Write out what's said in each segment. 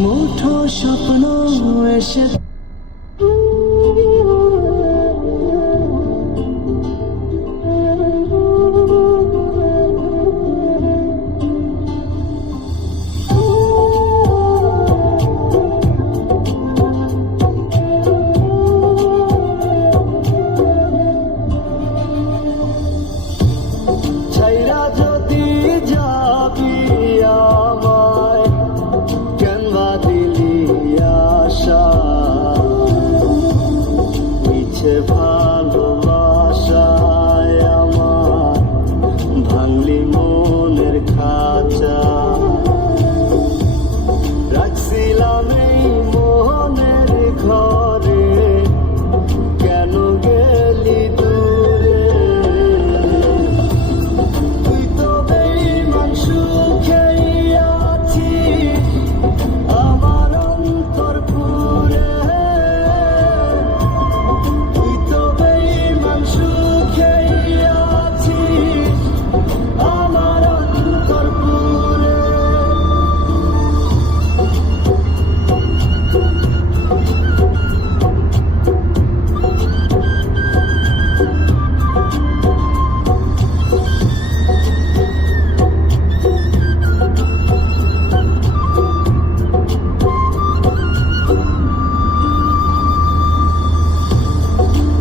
মুঠো স্বপ্ন এসে ছাইরা যদি যাবি আমায় কেনবা দিলি আশা মিছে ভালোবাসায় আমার ভাঙলি মনের খাঁচা রাখছিলাম এই মনের ঘরে কেন গেলি দূরে তুই তো বেঈমান সুখেই আছিস আমার অন্তর পুরে তুই তো বেঈমান সুখেই আছিস আমার অন্তর পুরে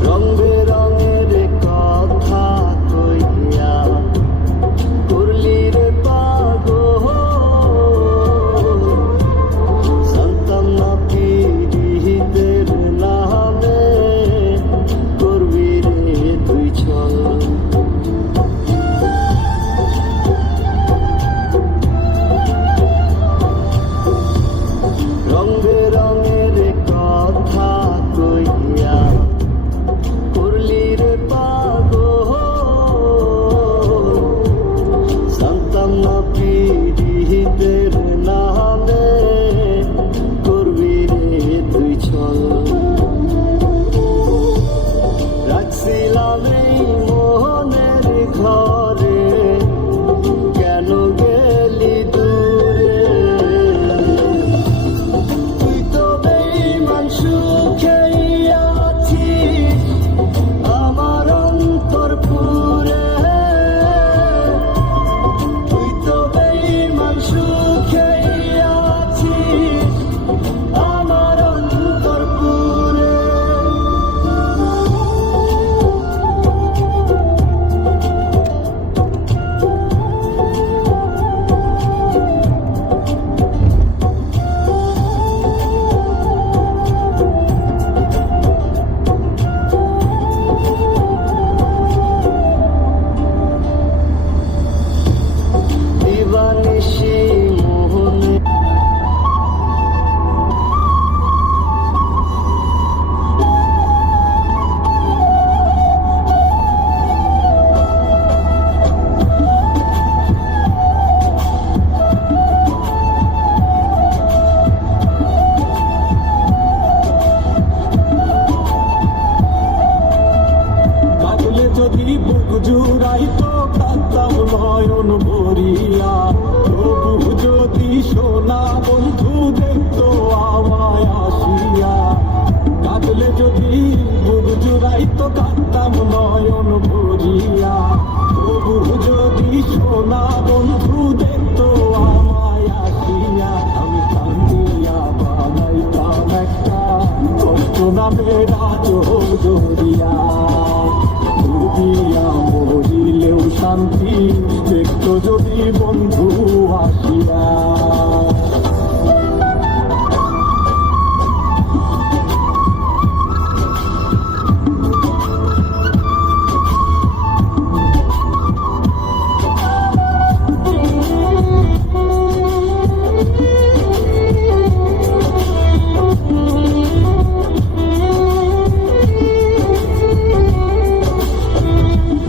রং বেরঙের কথা কইয়া করলি রে পাগল জানতাম না পীড়িতের নামে করবি রে তুই ছল রং বেরঙের কথা কইয়া করলি রে পাগল জানতাম না পীড়িতের নামে করবি রে তুই ছল রাখছিলাম এই মনের ঘরে কেন গেলি দূরে তুই তো বেঈমান সুখেই আছিস আমার অন্তর পুরে তুই তো বেঈমান সুখেই আছিস আমার অন্তর পুরে দিবানিশি মোহনে কাটলে যদি বুক জুড়াইতো কাঁদতাম নয়ন ভরিয়া তবু যদি সোনা বন্ধু দেখতো আমায় আসিয়া কাটলে যদি বুক জুড়াইতো কাঁদতাম নয়ন ভরিয়া তবু যদি সোনা বন্ধু দেখতো আমায় আসিয়া আমি কান্দিয়া বানাইতাম একটা কষ্ট নামের দরিয়া দিয়া মরিলেও শান্তি দেখতো যদি বন্ধু আসিয়া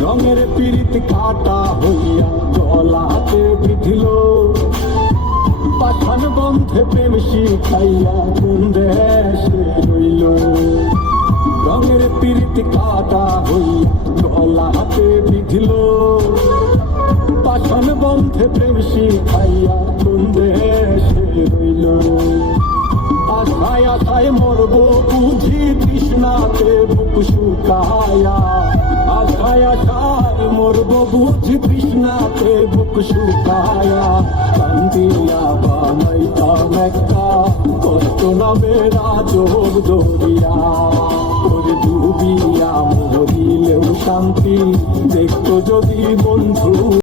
রঙের পীড়িত কাটা হইয়া গলাতে বিধিল পাঠান বন্ধে প্রেম শিখাইয়া কোন দেশে রইল রঙের পীড়িত কাটা হইয়া গলাতে বিধিল পাঠান বন্ধে প্রেম শিখাইয়া কোন দেশে রইল আশায় মরব বুঝি তৃষ্ণাতে বুক শুকায়া, আশায় আশায় মরব বুঝি তৃষ্ণাতে বুক শুকায়া, কান্দিয়া বানাইতাম একটা কষ্ট নামের আজব দরিয়া, ওরে ডুবিয়া মরিলেও শান্তি দেখতো যদি বন্ধু।